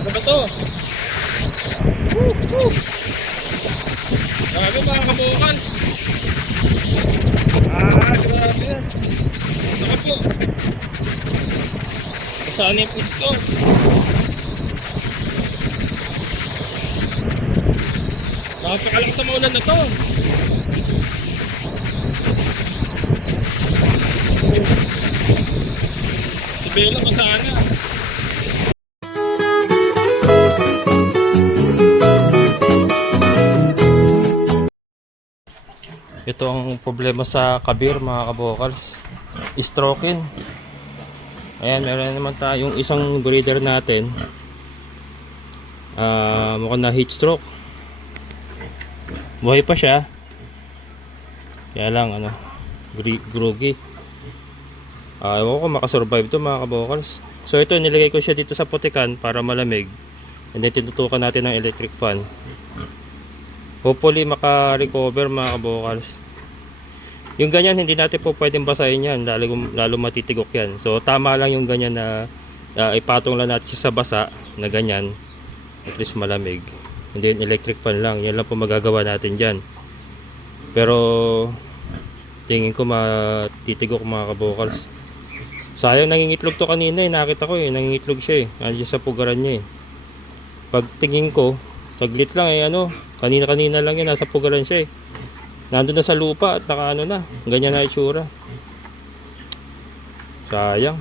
Ano ba to? Woo! Woo! Grabe mga kabukals. Grabe yan. Saka po. Saan yung puts ko? Nakapakalang sa maulan na to. Si Bella pa sana. Ito ang problema sa kabir mga kabokals, strokin. Ayan, meron naman tayong isang breeder natin, mukhang na heat stroke. Buhay pa siya, kaya lang ano, groggy. Ewan ko makasurvive to mga kabokals. So ito, nilagay ko siya dito sa putikan para malamig, and then tinutukan natin ng electric fan. Hopefully maka-recover mga kabokals. Yung ganyan hindi natin po pwedeng basahin yan, lalo matitigok yan. So tama lang yung ganyan na ipatong lang natin siya sa basa na ganyan, at least malamig. Hindi yung electric fan lang, yan lang po magagawa natin dyan. Pero tingin ko matitigok mga kabokals. Sayang, nangingitlog to kanina nakita ko nangingitlog siya nandiyan sa pugaran niya Pag tingin ko saglit lang kanina lang nasa pugaran siya nandun na sa lupa at nakaano na, ganyan na itsura. Sayang,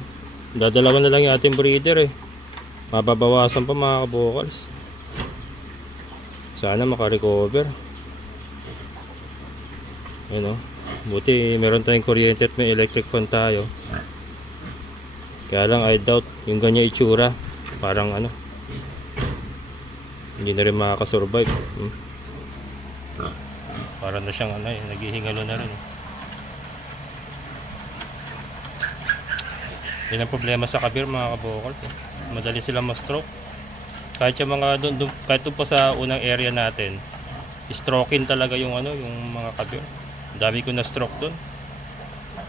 dadalawan na lang yung ating breeder mababawasan pa mga kabokals. Sana makarecover. Buti meron tayong kuryente at may electric fan tayo. Kaya lang I doubt yung ganyan itsura, parang hindi na rin makakasurvive. Parang na siyang naghihingalo na rin. Yan ang problema sa kabir mga kabokal. Madali silang ma-stroke. Kahit yung mga kahit doon pa sa unang area natin, strokein talaga yung yung mga kabir. Dami ko na stroke doon.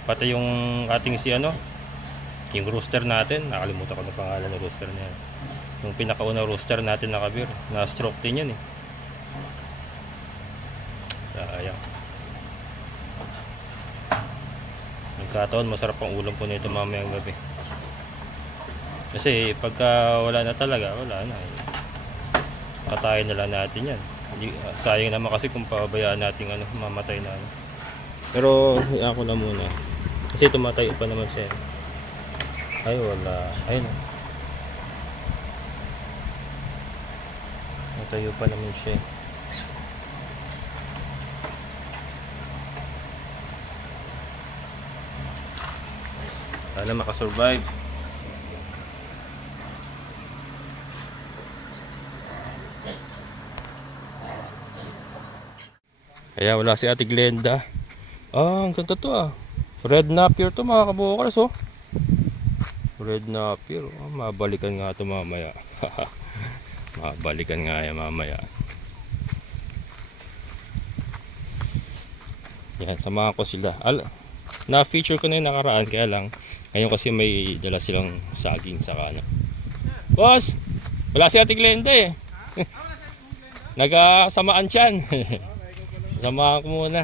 Pati yung ating yung rooster natin, nakalimutan ko na pangalan ng rooster niya. Yung pinakauna rooster natin na kabir, na stroke din yan Sayang. Nagkataon masarap ang ulam po nito mamayang gabi. Kasi pagka wala na talaga, wala na patayin na lang natin yan. Sayang naman kasi kung pabayaan natin mamatay na Pero ako na muna. Kasi tumatay pa naman siya. Ay wala. Ayun Natayo pa naman siya. Sana makasurvive. Kaya wala si Ate Glenda. Ang ganda to Red Napier to mga kabokals Red Napier. Mabalikan nga to mamaya. Mabalikan nga yan mamaya. Yan, samahan ko sila. Na-feature ko na yung nakaraan, kaya lang ngayon kasi may dala silang saging saka Boss! Wala si Ate Glenda Nagasamaan siyan. Samahan ko muna.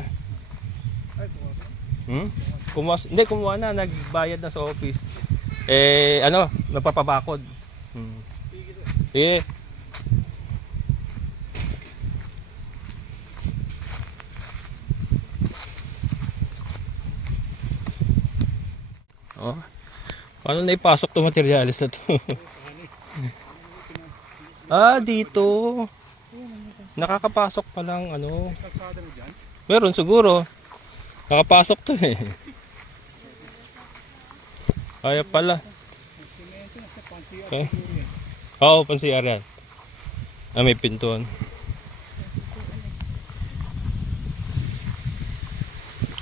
Hindi, kumuha na. Nagbayad na sa office. Nagpapabakod. Sige. Paano na ipasok to materialis na to? Dito. Nakakapasok pa lang Meron siguro. Nakapasok to Kaya pala. Oo, pansiyaran. May pintuan.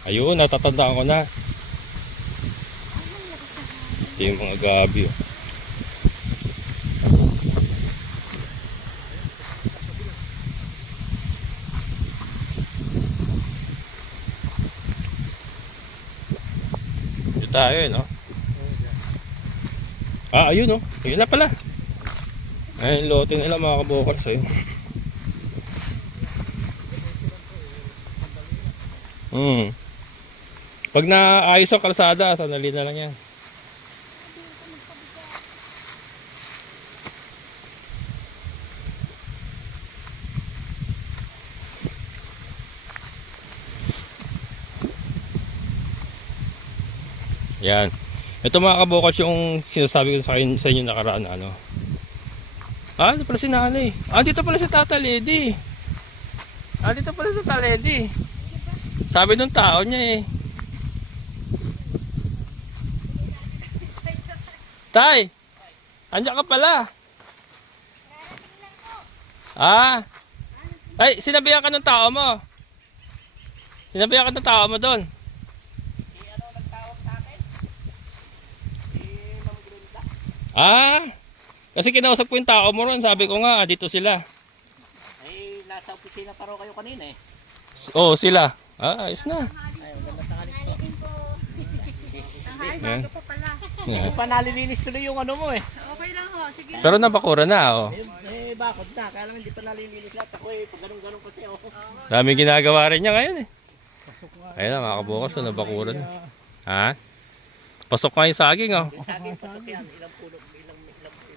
Ayun, natatandaan ko na. Ito yung mga gabi Dito tayo ayun Ayun na pala. Ayun, lote nila mga kabokals. Ayun. Pag naayos ang kalsada, sandali na lang yan. Yan. Ito mga kabokals yung sinasabi ko sa inyo nakaraan ano. Ah, ito pala si nanay. Ah, dito pala si Tata Lady. Ah, dito pala si Tata Lady. Sabi nung tao niya eh. Tay! Andiyan ka pala. Ah. Ay, sinabihan ka ng tao mo. Sinabihan ka ng tao mo doon. Ah. Kasi kinausap ko yung tao mo ron. Sabi ko nga, dito sila. Eh, nasa opisina pa raw kayo kanina eh. Oo, sila. Ah, ayos na. Ay, maganda tanghali po. Tanghali, Yan. bago pa pala. Hindi pa nalilinis tuloy yung ano mo eh. Okay lang ho, sige. Pero nabakura na, oh. Bakod na. Kaya lang hindi pa nalilinis lahat. Ako eh, pag ganun-ganun kasi ako. Daming ginagawa rin niya ngayon eh. Ayun na, mga kabukas, nabakura na. Ha? Pasok nga yung saging, oh. Sa akin, pasok yan. Ilang puno, ilang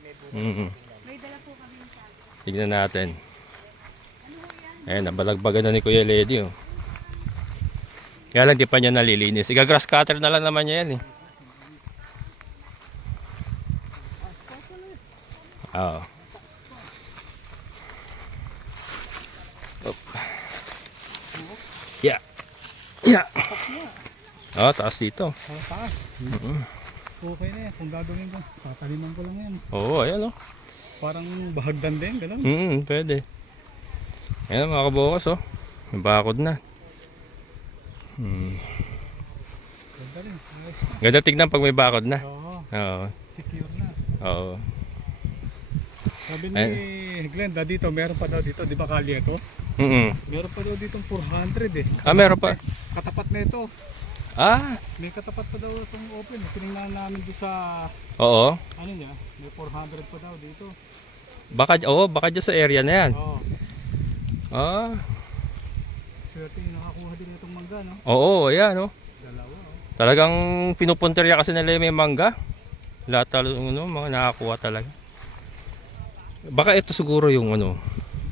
may puno. May dala po kami ng sabi. Tignan natin. Ayun, nabalagbagan na ni Kuya Lady, oh. Kaya lang, di pa niya nalilinis. Iga-grass cutter na lang naman niya yan, eh. Oo. Yeah. Yeah. Oh, taas dito. Taas. Okay na yan. Kung gagawin ko, tataliman ko lang yan. Oo, ayan, oh. Parang bahagdan din, gano'n. Pwede. Ayan, mga kabukas, oh. May bakod na. Ganda rin. Ayos na. Ganda tignan pag may bakod na. Oo, Oo. secure na. Oo. Sabi ni Glenda dito, meron pa daw dito. Di ba kalye ito? Meron pa daw dito 400 eh. Ah, meron pa. Katapat na ito. Ah, May katapat pa daw itong open. Tinignan namin doon sa, oo. ano niya, may 400 pa daw dito. Baka dyan sa area na yan. Oo. Ah, Swerte yung nakakuha din itong mangga, no? oo, ayan, oh. Dalawa, oh. Talagang pinupunterya kasi nila yung may mangga. Lahat talagang ano, mga nakakuha talaga. Baka ito siguro yung ano,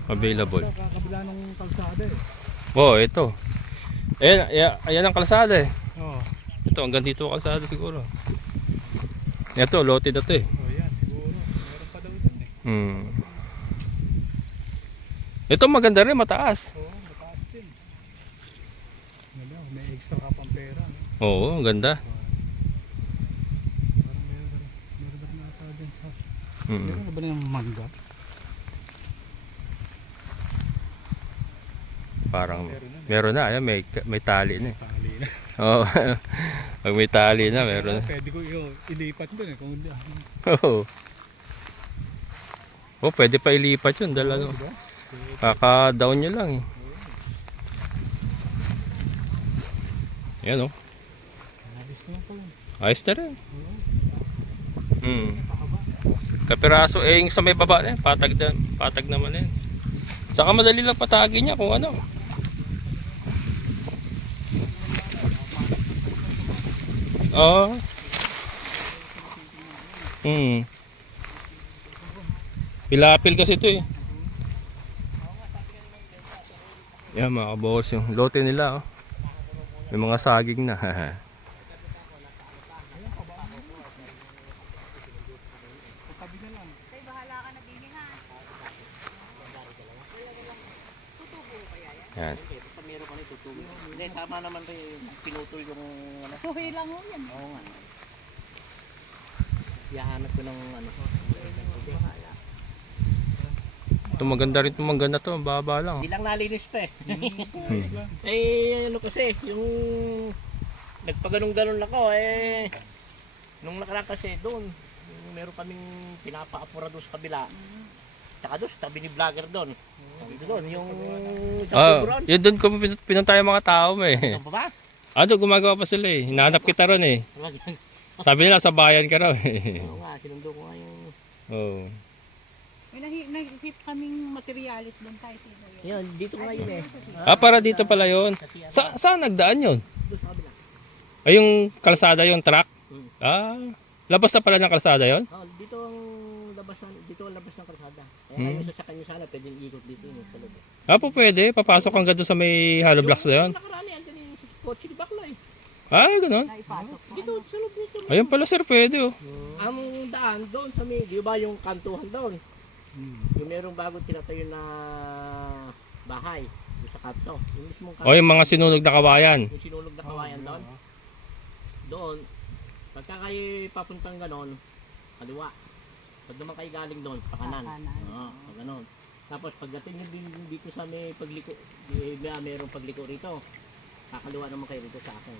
available. Sa kakabila ng kalsada eh. Oh, ito. Ayan ang kalsada eh. Oo. Ito, hanggang dito ang kalsada siguro. Ito, lote na to eh. Oh, yan, siguro. Meron pa daw dun eh. Ito maganda rin, mataas. Oo, mataas din. Wala, may extra ka pang pera. No? Oo, ang ganda. Parang meron na nata din sa... Mm. Meron na ba ng mangga? Parang meron na, ayan, may tali na eh. Tali na. Oo. Pag may tali na, meron na. Pwede ko ilipat dun eh. Kung hindi, Oo. Oh, pwede pa ilipat yun, dala no. diba? Kaka-down nyo lang eh. Ayan oh. Nabis naman po yun. Ayos na rin. Kapiraso eh, yung sa may baba na yan, patag naman na yan. Saka madali lang patagin niya kung ano. Oo. Pilapil kasi ito eh. Yan mga kaboss, yung lote nila oh. May mga saging na. Tay, bahala ka na din ha. Yan. Basta meron kami tutulong. Hindi, tama naman rin pinutol yung ano. Suhi lang ho yan. Oo nga. Iyahanap ko ng ano. Ito maganda rin itong mangga na to, baba lang. Hindi lang nalinis pa eh. Ayos lang. Eh, ano kasi, yung nagpaganong-ganon ako eh. Nung nakaraan kasi doon, meron kaming pinapaapura doon sa kabila. Tsaka doon, tabi ni vlogger doon. Doon, yung sa Ah, yun doon ko pinunta yung mga tao mo eh. Ano ba ba? Ano, gumagawa pa sila eh. Hinahanap kita ron eh. Sabi nila sa bayan ka raw eh. Oo nga, sinundo ko nga yung... Oo. May nag-isip kaming materialis doon tayo sino yun. Yan, dito nga yun eh. Para dito pala yun. Saan nagdaan yun? Doon sa kabila. Ay, yung kalsada yung truck? Hmm. Labas na pala ng kalsada yun? Dito ang labas ng kalsada. Kaya Hmm. yung sasakyan nyo sana, pwedeng ikot dito yung sa loob. Po pwede. Papasok hanggang doon sa may hollow blocks na yun. Nakaraan yan, dyan yung kotse ni Bakla eh. Ganun. Dito, sa loob dito. Ayun pala sir, pwede oh. Ang daan doon sa may, di ba yung kantuhan doon? Yung merong bagong tinatayo na bahay doon sa kanto. Yung mismong kanto. O yung mga sinunog na kawayan. Yung sinulog na kawayan doon. Doon, pagka kayo papuntang ganon, kaliwa. Pag naman kayo galing doon, sa kanan. Pa ganon. Tapos pagdating nyo din dito sa may pagliko, merong pagliko rito. Kakaliwa naman kayo rito sa akin.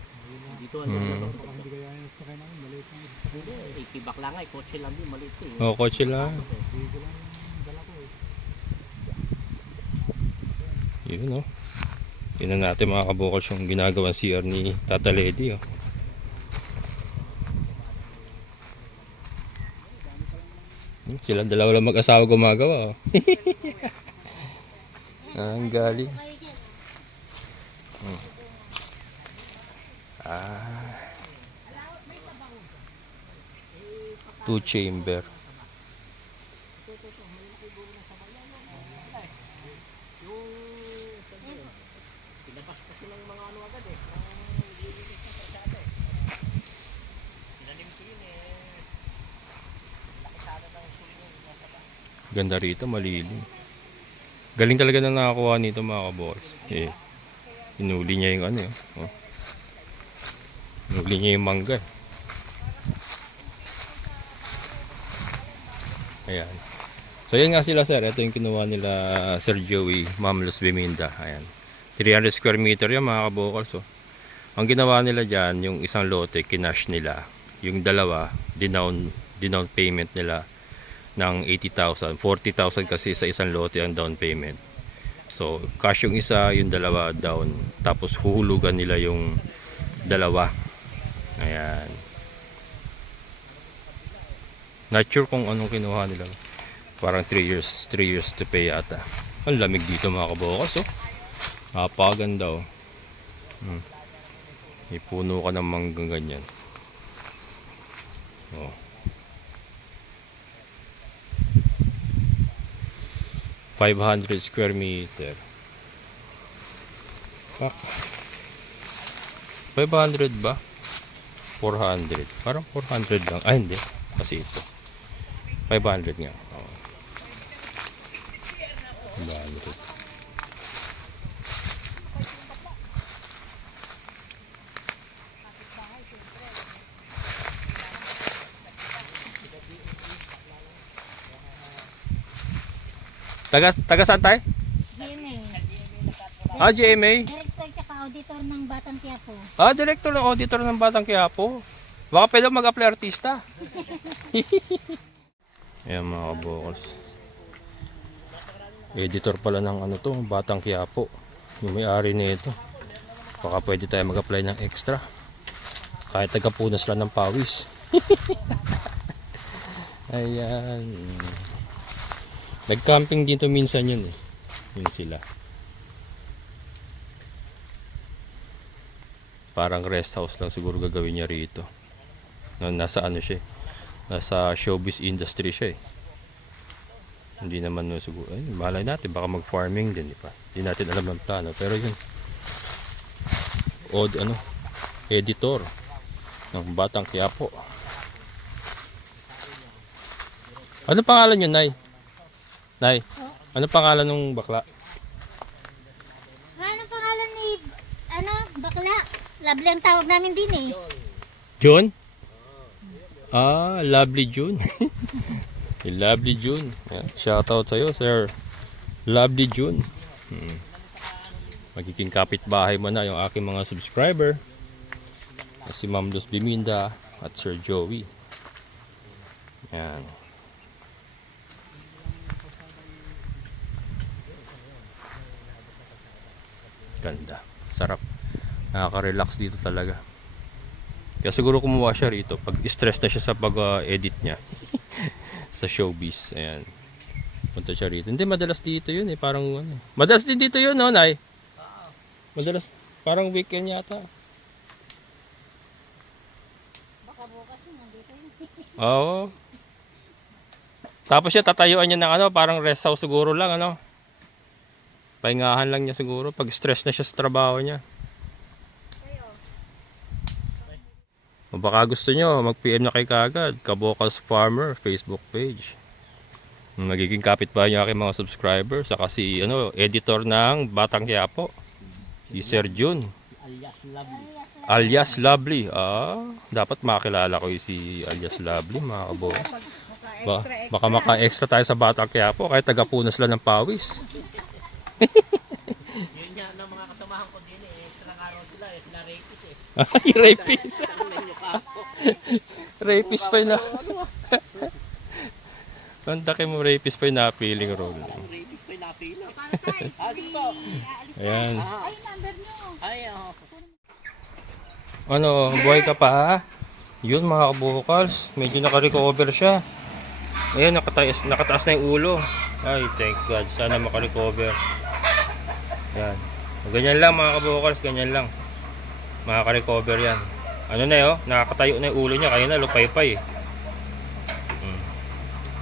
Dito ang Hindi kaya yung sakay namin, maliit lang yung sakay. Hindi, tibak lang nga, kotse lang din, maliit eh. Kotse lang. Dito lang yung dala ko eh. Yun oh. Yun na natin mga kabukals yung ginagawang CR ni Tata Lady oh. Silang dalawa lang mag-asawa gumagawa oh. Ang galing. Two chamber. Pinabas kasi ng mga ano agad eh. Tinanim ko yun eh. Laki sana ng suling nasa ba. Ganda rito, malilim. Galing talaga na nakakuha nito mga kaboss. Inuli niya yung ano yun. Oh. Inuli niya yung mangga. Ayan. So yan nga sila sir. Ito yung kinuha nila Sir Joey, Ma'am Luz Biminda. Ayan. 300 square meter yan mga kabokals. So, ang ginawa nila dyan, yung isang lote, kinash nila. Yung dalawa, dinown payment nila ng 80,000. 40,000 kasi sa isang lote ang down payment. So, cash yung isa, yung dalawa down. Tapos huhulugan nila yung dalawa. Ayan. Not sure kung anong kinuha nila. Parang 3 years to pay ata. Ang lamig dito mga kabokas oh. Napakaganda oh. May puno ka ng manggang ganyan. Oh. $500 square meter. 500 ba? 400. Parang 400 lang. Ay hindi. Kasi ito. 500 nga. Oh. 500. Taga saan tayo? GMA. GMA. Director tsaka auditor ng Batang Quiapo. Director ng auditor ng Batang Quiapo. Baka pwede mag-apply artista. Ayan mga kabokals. Editor pala ng ano to, Batang Quiapo. Yung may-ari nito. Baka pwede tayo mag-apply ng extra. Kahit tagapunas lang ng pawis. Ayan. Nag-camping dito minsan yun eh. Yun sila. Parang rest house lang siguro gagawin niya rito. Nasa ano siya eh. Nasa showbiz industry siya eh. Hindi naman no, siguro. Ay, malay natin baka mag-farming din, di ba? Hindi natin alam ang plano. Pero yun. Editor ng Batang Quiapo. Ano pangalan yun, Nay? Nay, ano pangalan ng bakla? Anong pangalan ni, bakla? Lovely ang tawag namin din eh. June? Lovely June. Lovely June. Yeah, shout out sa'yo, sir. Lovely June. Magiging kapitbahay mo na yung aking mga subscriber. Si Ma'am Luz Biminda at Sir Joey. Yan. Ganda. Sarap. Nakaka-relax dito talaga. Kaya siguro kumuha siya rito pag stress na siya sa pag-edit niya sa showbiz. Ayan. Punta siya rito. Hindi, madalas dito yun eh. Parang ano. Madalas din dito yun, no, Nay? Madalas, parang weekend yata. Baka bukas yun, nandito yun. Oo. Tapos siya tatayuan niya ng ano, parang rest house siguro lang, ano. Pahingahan lang niya siguro pag stress na siya sa trabaho niya. O baka gusto nyo, mag-PM na kay kagad. Kabokals Farmer Facebook page. Magiging kapitbahay niyo aking mga subscriber. Saka si ano, editor ng Batang Quiapo. Si Sir Jun. Alias Lovely. Alias Lovely. Dapat makilala ko yung si Alias Lovely, mga kabokas. Baka maka-extra tayo sa Batang Quiapo kahit taga-punas lang ng pawis. Yun nga ng mga kasamahan ko din eh. Extra araw sila eh. Sila rapist eh. Ay, rapist. Rapist pa yun na. Ang daki mo rapist pa yung na-appealing role. Rapist pa yung napila. Sige po. Ayan. Ay, number nyo. Ay, oh. Ano, buhay ka pa ha? Yun mga kabukals, medyo nakarecover siya. Ayan, nakataas na yung ulo. Ay, thank God. Sana makarecover. Yan. Ganyan lang mga kabukals, ganyan lang. Makaka-recover yan. Ano na yun? Nakakatayo na yung ulo niya. Kaya na, lupay-pay eh.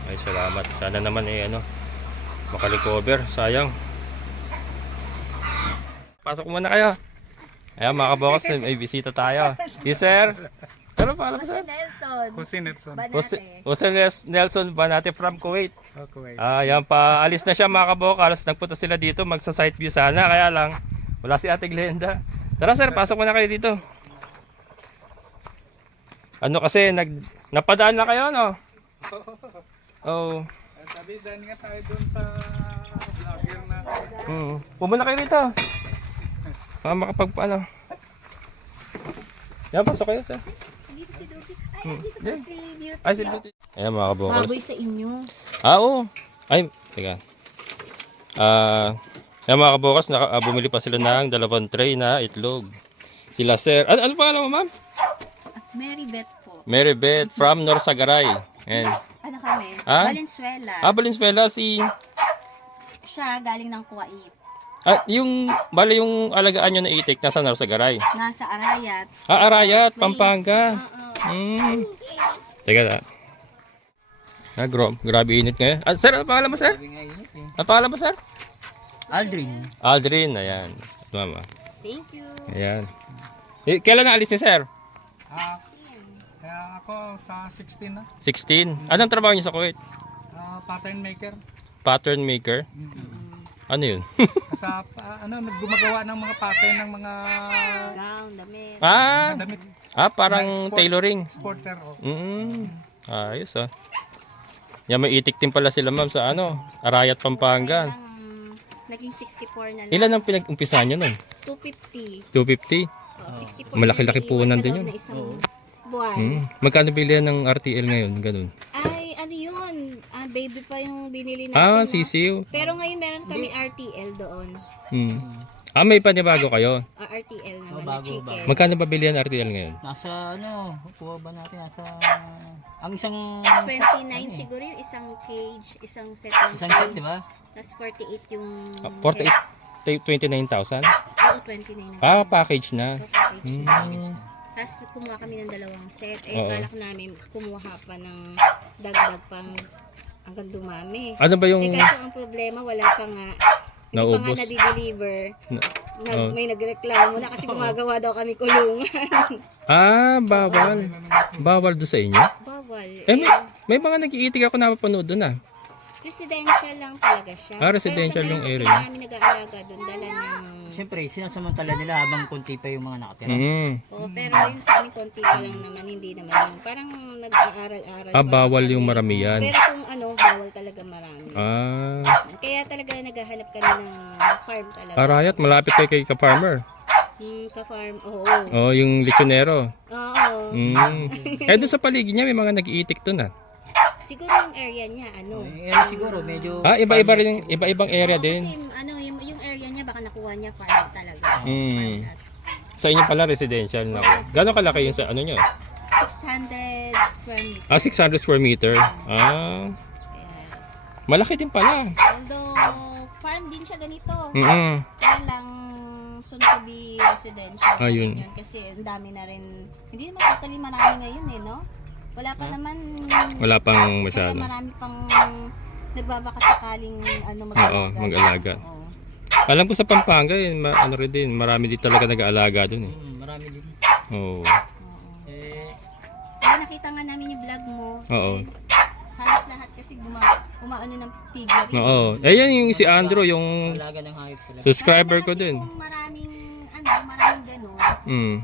Ay, salamat. Sana naman eh, ano, makarecover. Sayang. Pasok muna kayo. Ayan mga kabukals, may bisita tayo. Yes, sir. Ano pa, alam mo, sir? Nelson. Jose Nelson. Jose Nelson Banate from Kuwait. Okay. Yan pa, alis na siya mga kabokals. Nagpunta sila dito, magsa-site view sana. Kaya lang, wala si Ate Glenda. Tara sir, pasok muna kayo dito. Ano kasi, napadaan na kayo, no? Oh. Sabi, dahil nga tayo dun sa vlogger na. Pumunta kayo rito. Makapagpaano. Yan, pasok kayo sir. Dito si Dubi. Ay, dito ba si Beauty? Ay, si Beauty. Ayan mga kabokals. Baboy sa inyo. Oo. Ay, teka. Yan mga kabukas, bumili pa sila ng 2 tray na itlog. Sila sir. Ano pangalan mo ma'am? Mary Beth po. Mary Beth from Norsagaray. Ayan. Ano kami? Ah? Valenzuela. Valenzuela si... Siya galing ng Kuwait. Bali yung alagaan nyo na itik, nasa Norsagaray. Nasa Arayat. Arayat, Pampanga. Oo. Teka na. Grabe init ngayon. Sir, ano pangalan mo sir? Ano pangalan mo sir? Aldrin. Aldrin, ayan. Mama. Thank you. Ayan. Kailan na alis ni sir? Kaya ako sa 16 na. 16. Anong trabaho niyo sa Kuwait? Pattern maker. Pattern maker? Ano yun? Sa gumagawa ng mga pattern ng mga Gown, damit. damit. Parang tailoring. Sporter. Oh. Ayos ah. Yan, may itik din pala sila ma'am sa Arayat, Pampanga. Naging 64 na lang. Ilan ang pinag-umpisahan nyo nun? 250. 250? Oh, 64. Malaki-laki puhunan din yun. Na isang buwan. Magkano bilihan ng RTL ngayon? Ganun. Ay, ano yun? Baby pa yung binili natin. sisiw. Pero ngayon meron kami RTL doon. May panibago kayo? RTL naman, bago, chicken. bago. Magkano ba bilihan RTL ngayon? Nasa kuha ba natin? Ang isang 29 siguro yung isang cage, isang set. isang set, di ba? Tapos 48 yung 48? 29,000? Oo, 29 na. Package na. Package na. Tapos kumuha kami ng 2 set. Balak namin kumuha pa ng dagdag pang hanggang dumami. Ano ba yung... Kaso ang problema, wala pa nga. Hindi pa nga Naubos. nadi-deliver. May nagreklamo na kasi gumagawa daw kami kulungan. Bawal. Bawal doon sa inyo? Bawal. May mga nag-iitig ako napapanood doon Residential lang talaga siya. Residential yung area. Kasi namin nag-aalaga doon, dala ng... Siyempre, sinasamantala nila habang konti pa yung mga nakatira. Oo, pero yung sa amin konti pa lang naman, hindi naman yung parang nag-aaral-aral. Bawal kami. yung maramihan. Pero kung bawal talaga marami. Kaya talaga naghahanap kami ng farm talaga. Arayat, malapit kayo kay ka-farmer. Ka-farm, oo. Yung lechonero. Oo. Doon sa paligid niya may mga nag-iitik doon Siguro yung area niya, Siguro, medyo... iba-iba rin, iba-ibang area din. Kasi yung area niya, baka nakuha niya farm talaga. Sa inyo pala residential na. Gano'ng kalaki yung sa nyo? 600 square meter. 600 square meter. Malaki din pala. Although, farm din siya ganito. Kaya lang, soon to be residential. Ayun. Yun, kasi ang dami na rin. Hindi naman totally marami ngayon eh, no? Wala pa naman. Wala pang Kaya masyado. marami pang nagbabakasakaling mag-alaga. Oo, mag-alaga. Oo. Alam ko sa Pampanga, ano rin din, marami din talaga nag-aalaga dun eh. Marami din. Oo. Oo. Eh, Kaya nakita nga namin yung vlog mo. Oo. Eh, halos lahat kasi umaano ng figure. Oo. Eh yan yung si Andrew, yung alaga ng hayop talaga. subscriber ko Kasi din. kung maraming ganun, Mm.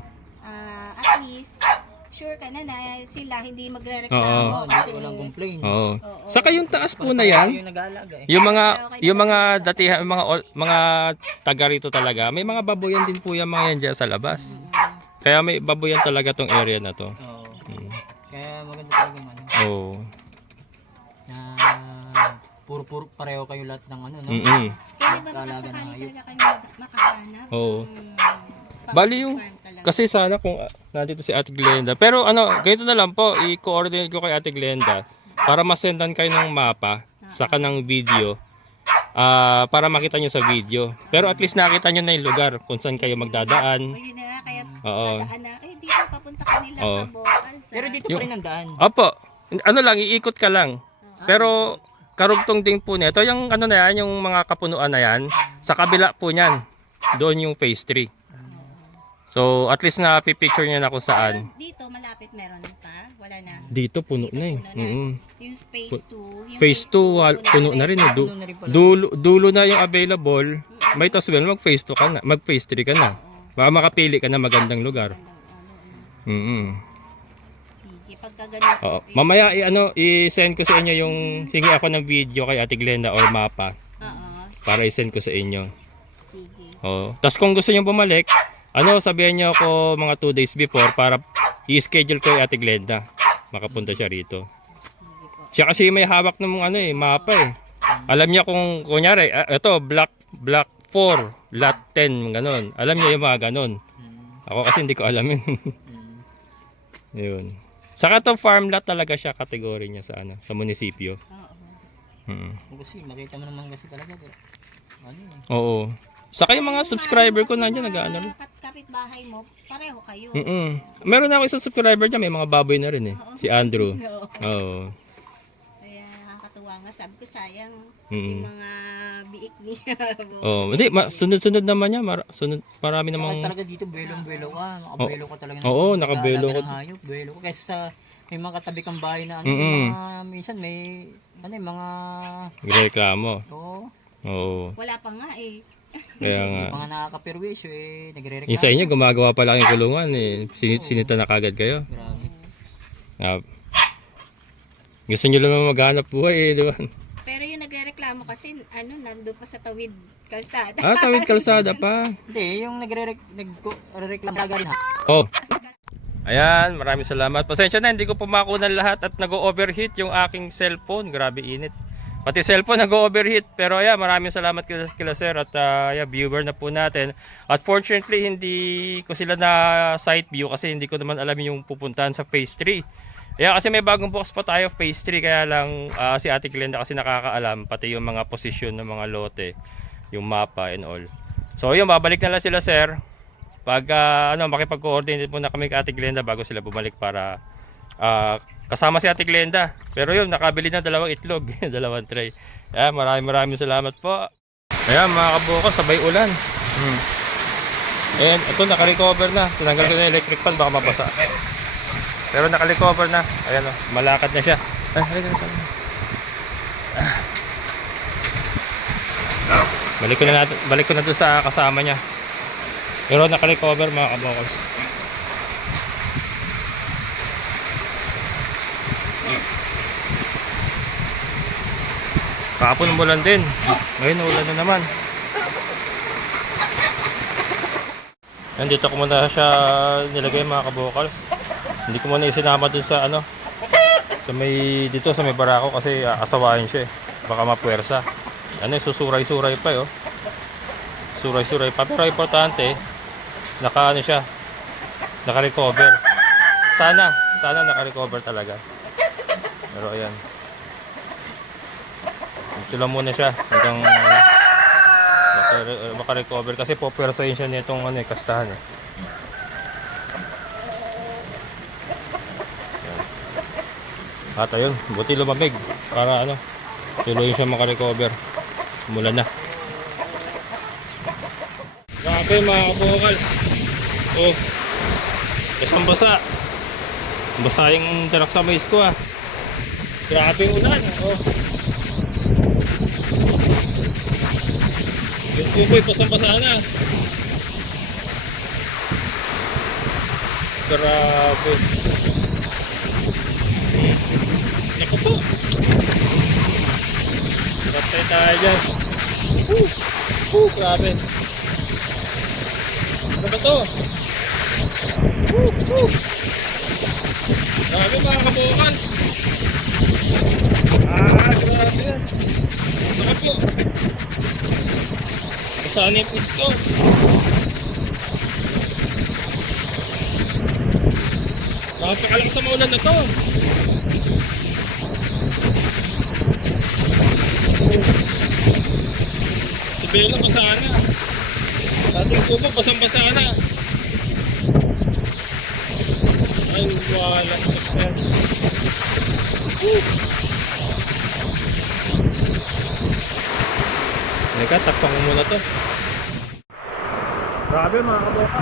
at least, sure ka na sila hindi Oo. magre-reklamo kasi Walang complain. Oo. Oo. Saka yung taas po na yan, Yung nag-aalaga eh. yung mga datihan, mga taga rito talaga, may mga baboyan din po yung mga yan dyan sa labas. Kaya may baboyan talaga tong area na to. Oo. Mm. Kaya maganda talaga ano. Oo. Na puro pareho kayo lahat ng ano, no? Mm-mm. Kaya Mag-aalaga ng nagbabakasakali hayop. talaga kami makahanap. Oo. ng Bali yung, farm talaga. kasi sana kung nandito si Ate Glenda. Pero ano, ganito na lang po, i-coordinate ko kay Ate Glenda para masendan kayo ng mapa, saka ng video, para makita nyo sa video. Pero at least nakita nyo na yung lugar kung saan kayo magdadaan. O yun na, kaya Oo. dadaan na, dito papunta kanila Oo. Kabocals. Pero dito pa rin ang daan. Opo, ano lang, iikot ka lang. Pero karugtong din po nito, yung ano na yan, yung mga kapunuan na yan, sa kabila po niyan, doon yung phase 3. So at least na pipicture niya na kung saan. Dito malapit meron pa, wala na. Dito puno na eh. Puno na. Mm. Yung phase 2, Phase 2 puno na rin eh. Puno na rin pala. Dulo na yung available. May taswel mag phase 2 ka na, mag phase 3 ka na. Baka makapili ka na magandang lugar. Sige, pagka ganun po, Oo. Mamaya i-send ko sa inyo yung hingi ako ng video kay Ate Glenda or mapa Oo, para i-send ko sa inyo. sige. Oo. Tapos kung gusto niyo bumalik, sabihan niyo ako mga 2 days before para i-schedule ko kay Ate Glenda. Makapunta siya rito. Sige po. Siya kasi may hawak ng mapa eh. Alam niya kung kunyari, ito block 4, lot 10, ganun. Alam niya yung mga ganun. Ako kasi hindi ko alam yun. Yun. Saka to farm lot talaga siya, kategory niya sa munisipyo. Oo. Kasi makita mo naman kasi talaga. Ano eh. Oo. Saka yung mga subscriber ko nandiyan nag-ano rin. Kapit-bahay mo, pareho kayo. Meron ako isang subscriber dyan, may mga baboy na rin eh. Si Andrew. Oo. Oo. Kaya nakakatuwa nga. Sabi ko sayang Mm. yung mga biik niya. Oh, hindi, sunod-sunod naman niya. Marami Saka namang talaga dito belong-belo ka. Nakabelo ka talaga. Oo, nakabelo Nag-aalaga ko. ng hayop, belo ka. Kaysa sa may mga katabi kang bahay na ano, minsan may mga reklamo. oo, Oo. Wala pa nga eh. Kaya nga. mga nakakapirwisyo eh, nagre-reklamo. Yung sa inyo, gumagawa pa lang yung kulungan eh. Sinita na kagad kayo. Grabe. Nga. Gusto nyo lang maghanap buhay eh, di ba? Pero yung nagre-reklamo kasi nandun pa sa tawid kalsada. Tawid kalsada pa. Hindi, yung nagre-reklamo kagad na. Oh. Ayan, maraming salamat. Pasensya na, hindi ko pumakunan lahat at nag-overheat yung aking cellphone. Grabe init. Pati cellphone nag-overheat. Pero ayan, maraming salamat kila sir at viewer na po natin. At fortunately, hindi ko sila na site view kasi hindi ko naman alam yung pupuntahan sa phase 3. Ayan, kasi may bagong box pa tayo, phase 3. Kaya lang si Ate Glenda kasi nakakaalam. Pati yung mga posisyon ng mga lote, yung mapa and all. So yun, babalik na lang sila sir. Pag makipag-coordinate muna kami kay Ate Glenda bago sila bumalik para kasama si Ate Glenda. Pero yun, nakabili na 2 itlog, 2 tray. Ayan, maraming salamat po. Ayan mga kabukas, sabay ulan. Ayan, ito naka-recover na. Tinanggal ko na yung electric fan, baka mabasa. Pero naka-recover na. Ayan o, malakad na siya. Ay, halika. Balik ko na doon sa kasama niya. Pero naka-recover mga kabokals. Kahapon umulan din. Ngayon ulan na naman. Yan, dito ko muna siya nilagay mga kabokals. Hindi ko muna isinama dun sa dito sa may barako kasi asawain siya eh. Baka mapuwersa. Susuray-suray pa eh. Suray-suray pa. Pero importante, siya. Naka-recover. Sana naka-recover talaga. Pero ayan. Ito lang muna siya hanggang makarecover kasi popersahin siya nitong ano, kastahan eh. At ayun, buti lumamig para ano, tuloy siya makarecover. Mula na. Grabe mga kabukals. Oh, isang basa. Basa yung darak sa mais ko ah. Grabe yung ulan. Oh. Yung tuboy, basang-basa na. Grabe. Naku po. Ratay tayo dyan. Grabe. Ano ba to? Grabe mga kabukals. Grabe yan. Naku po. Saan yung fix ko? Napakalakas sa maulan na to. Si Bella basa na. Dating kubo basang-basa na. Ay wala. Teka, takpan ko muna to. Grabe mga kaboka.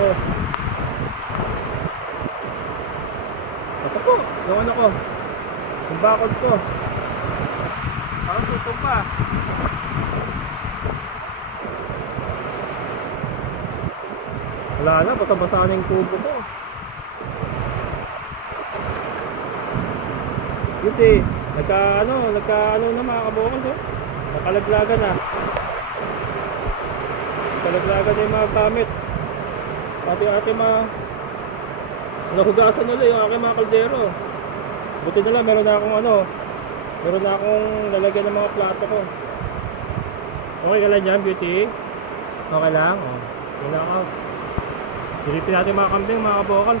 Oh. Ito po, yung ano ko. Yung bakod ko. Parang tutong pa. Wala na, basa-basa na yung tubo ko. Yun eh, nagka na mga kaboka. Oh. Nakalaglagan na. Nakalaglagan na yung mga gamit. Pati aking mga nahugasan ulit yung aking mga kaldero. Buti na lang meron na akong lalagyan ng mga plato ko. Okay ka lang dyan, beauty? Okay lang? Oh. Yun na ako. Silipin natin mga kambing, mga kabokal.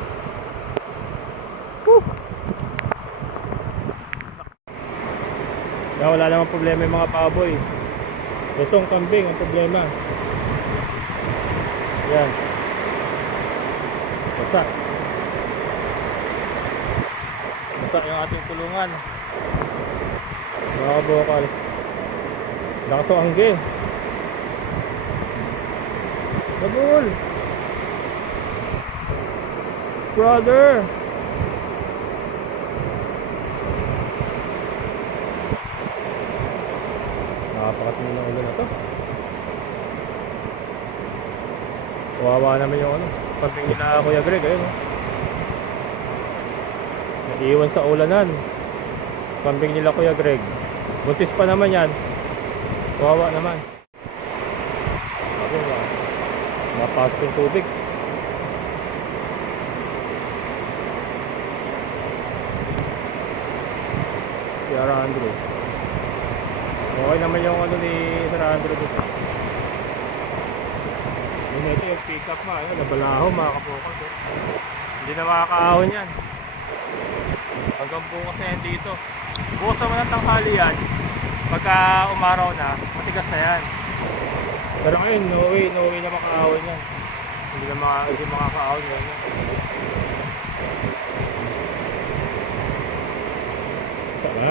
Woo! Kaya wala namang problema yung mga baboy. Itong kambing ang problema. Yan. Basa. Basa yung ating tulungan. Mga kabokal. Lakas o angge. Sabul. Brother. Napakatindi ng ulo na to. Kawawa naman yung kambing nila Kuya Greg, ayun naiiwan sa ulanan. Kambing nila Kuya Greg. Buntis pa naman yan. Kawawa naman. Sabi mapasok yung tubig. Si Arandro. Okay naman yung ni Sir Andrew dito. Yun ito yung pick up nabalaho mga kapokal. Hindi na makakaahon yan. Hanggang bukas na yan dito. Bukas naman ang tanghali yan. Pagka umaraw na, matigas na yan. Pero ngayon, no way na makaahon yan. Hindi makakaahon yan. Tara.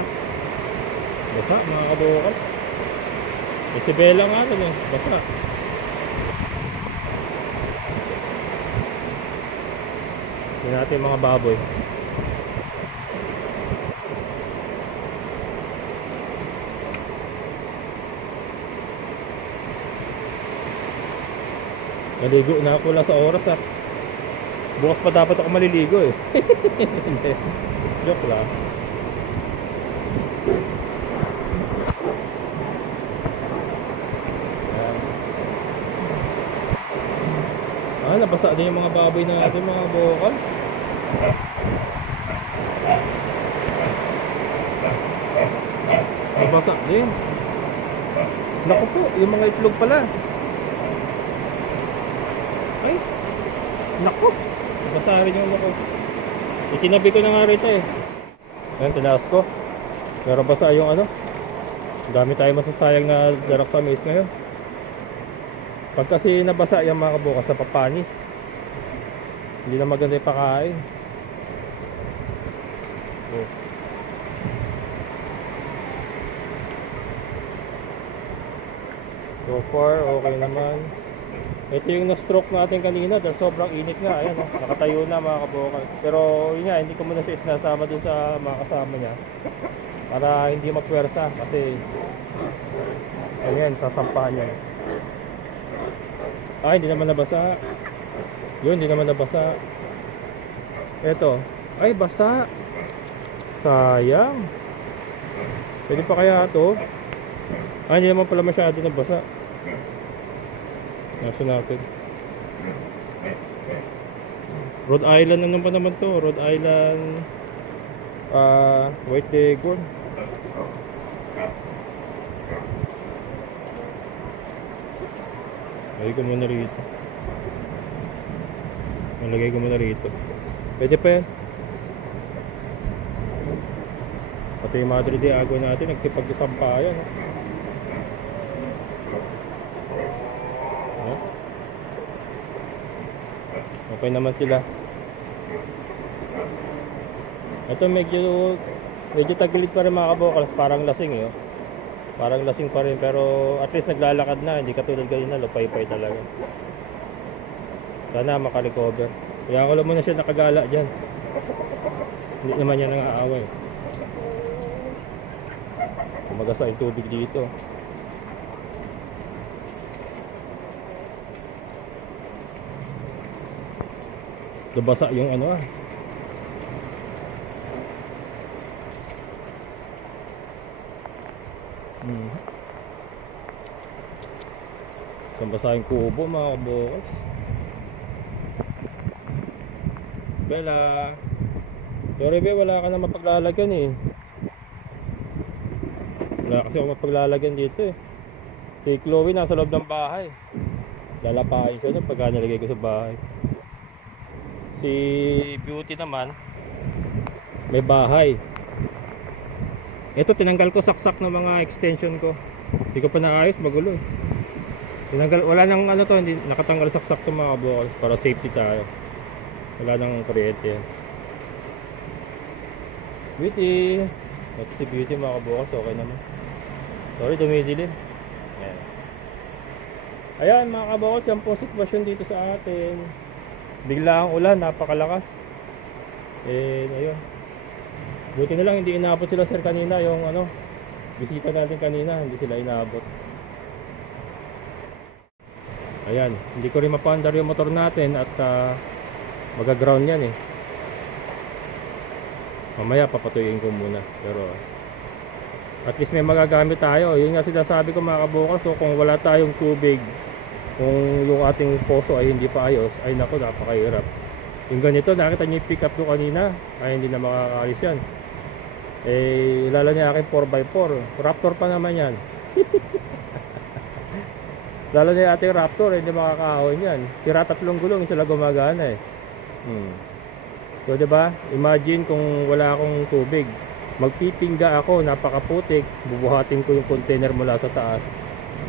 Basa mga kabukal. Si Bella nga ito basa. Yan natin mga baboy. Naligo na ako lang sa oras Bukas pa dapat ako maliligo eh. Joke lang. Nabasa din yung mga baboy natin mga bokal. Nabasa din. Naku po, yung mga itlog pala. Ay, naku. Nabasa rin yung naku. Itinabi ko na nga rito eh. Ayan, tinaas ko. Pero basa yung Dami tayo masasayang na darak sa mais ngayon. Pag kasi nabasa yung mga kabukas sa papanis, hindi na maganda yung pakain. Oh. So far, okay naman. Ito yung na-stroke natin kanina dahil sobrang init nga. Ayan, oh, nakatayo na mga kabukal. Pero yun nga, hindi ko muna siya sinasama dun sa mga kasama niya para hindi mapwersa kasi ayan, sasampahan niya. Ay, hindi naman nabasa. Yun, hindi naman nabasa. Ito, ay basa. Sayang. Pwede pa kaya ito? Ay, hindi naman pala masyado nabasa. Nasa natin. Rhode Island, ano ba naman to? Rhode Island White Leghorn. Lagay ko muna rito. Malagay ko muna rito. Pwede pa yan. Pati yung Madre de Agua natin nagsipag-isampayan. Okay naman sila. Ito medyo tagilid pa rin mga kabukals. Parang lasing eh. Parang lasing pa rin pero at least naglalakad na. Hindi katulad kanina, lupay-pay talaga. Sana makarecover. Kaya ko lang muna siya nakagala dyan. Hindi naman niya nangaaway. Kumagasa yung tubig dito. Nabasa yung ano ah. Nabasa yung kubo mga kabukals. Bella. Sorry be, wala ka na mapaglalagyan eh. Wala kasi ako mapaglalagyan dito eh. Si Chloe nasa loob ng bahay. Lalapain ko na pagka nilagay ko sa bahay. Si Beauty naman may bahay. Ito tinanggal ko saksak ng mga extension ko. Hindi ko pa naayos, magulo eh. Tinanggal, wala nang ano to, hindi nakatanggal saksak to mga kabukals para safety tayo. Wala nang kuryente yan. Beauty. Ito si Beauty mga kabukals, okay naman. Sorry, dumidilim. Ayan. Ayan mga kabukals, yan po sitwasyon dito sa atin. Bigla ang ulan, napakalakas. Ayun. Buti na lang hindi inabot sila sir kanina, yung ano, bisita natin kanina, hindi sila inabot. Ayan, hindi ko rin mapaandar yung motor natin at magaground yan eh. Mamaya papatuyin ko muna, pero at least may magagamit tayo. Yun nga sinasabi ko mga kabukals, so kung wala tayong tubig, kung yung ating poso ay hindi pa ayos, ay naku, napakahirap. Yung ganito, nakita niyo yung pick up ko kanina, ay hindi na makakaalis yan. Lalo niya aking 4x4, Raptor pa naman yan. Lalo niya ating Raptor, hindi makakahon yan. Tira 3 gulong, sila gumagana eh. So diba, imagine kung wala akong tubig, magpipingga ako, napakaputik, bubuhatin ko yung container mula sa taas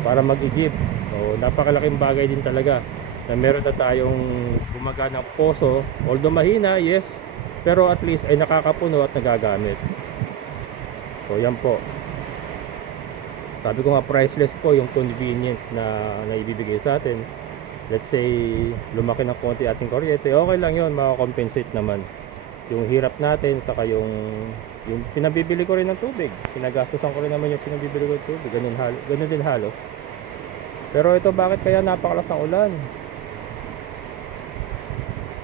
para mag-igib. So napakalaking bagay din talaga na meron na tayong gumaganang poso, although mahina, yes, pero at least ay nakakapuno at nagagamit. So yan po, sabi ko nga priceless po yung convenience na naibibigay sa atin. Let's say lumaki ng konti ating kuryente, okay lang yun, makakompensate naman yung hirap natin, saka yung pinabibili ko rin ng tubig, pinagastusan ko rin naman yung pinabibili ko ng tubig, ganun din halos. Pero ito, bakit kaya napakalas ng ulan?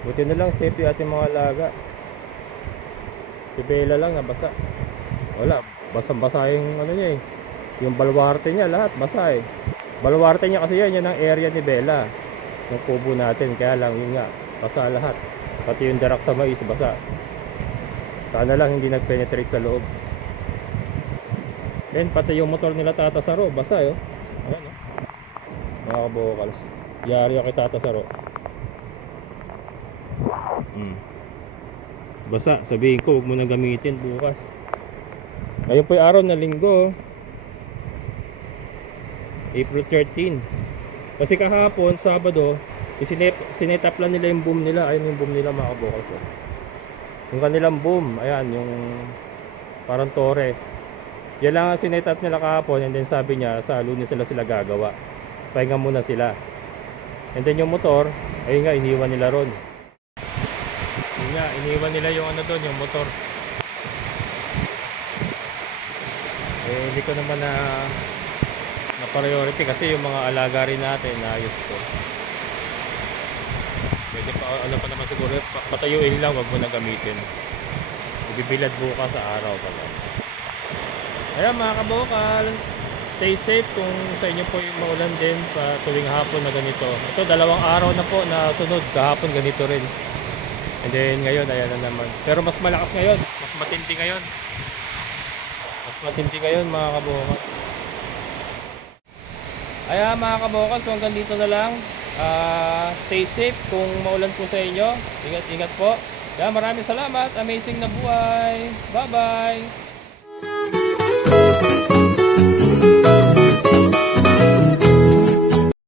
Buti na lang safe yung ating mga alaga. Si Bella lang nabasa. Wala, basang-basa yung ano niya eh, yung baluarte niya, lahat basa eh. Baluarte niya kasi yan ang area ni Bella, yung kubo natin, kaya lang yun nga, basa lahat. Pati yung darak sa mais, basa. Sana lang hindi nag-penetrate sa loob. Then pati yung motor nila Tata Saro, basa eh. Ayan eh, mga kabukals, yari ako kay Tata Saro. Basa, sabihin ko huwag mo na gamitin bukas. Ngayon po yung araw na linggo, April 13. Kasi kahapon, Sabado, sinet up lang nila yung boom nila. Ayun yung boom nila mga kabokals. Oh. Yung kanilang boom, ayan, yung parang tore. Yan lang ang sinet up nila kahapon, and then sabi niya, sa Lunes sila gagawa. Pahinga muna sila. And then yung motor, ayun nga, iniwan nila ron. Yun nga, iniwan nila yung ano doon, yung motor. Eh, hindi ko naman na priority kasi yung mga alaga rin natin naayos ko. Pwede pa, ano pa naman siguro, patayuin lang, wag mo na gamitin. Ibibilad bukas sa araw pa lang. Ayan mga kabokal, stay safe kung sa inyo po yung maulan din pa tuwing hapon na ganito. Ito 2 araw na po na sunod, kahapon ganito rin. And then ngayon, ayan na naman. Pero mas malakas ngayon, mas matindi ngayon. Mas matindi ngayon mga kabokal. Ayan mga kabokal, so hanggang dito na lang. Stay safe kung maulan po sa inyo. Ingat-ingat po. Ayan, maraming salamat. Amazing na buhay. Bye-bye.